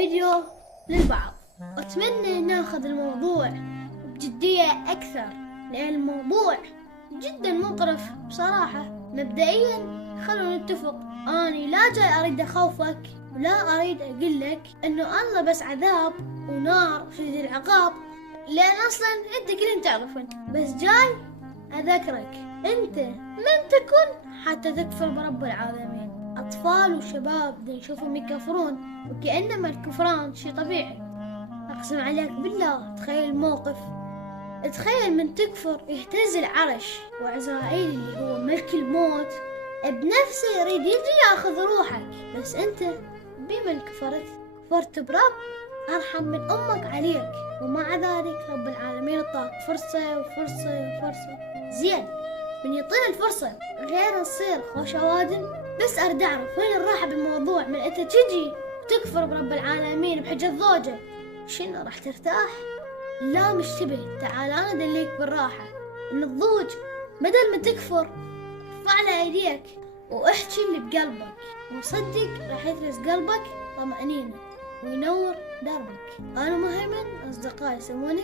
الفيديو للبعض، وأتمنى ناخذ الموضوع بجدية أكثر، لأن الموضوع جدا مقرف بصراحة. مبدئيا خلونا نتفق، أني لا جاي أريد أخوفك ولا أريد أقول لك إنه الله بس عذاب ونار شديد العقاب، لأن أصلا أنت كلنا تعرفن، بس جاي أذكرك أنت من تكن حتى تكفر برب العالمين. أطفال وشباب نشوفهم يكفرون وكأنما الكفران شي طبيعي. أقسم عليك بالله تخيل الموقف، تخيل من تكفر يهتز العرش وعزرائيل اللي هو ملك الموت بنفسه يريد يجي ياخذ روحك، بس أنت بمن كفرت؟ كفرت برب أرحم من أمك عليك، ومع ذلك رب العالمين اعطاك فرصة وفرصة وفرصة. زين من يعطينا الفرصة غير نصير خوش أوادم؟ بس أريد أعرف وين الراحة بالموضوع من أنت تجي وتكفر برب العالمين بحجة زوجة؟ شنو راح ترتاح؟ لا مشتبه، تعال أنا أدليك بالراحة إن الضوج بدل ما تكفر ارفع على أيديك واحكي اللي بقلبك، وصدق راح يدرس قلبك طمأنينة وينور دربك. أنا مهيمن، أصدقائي يسموني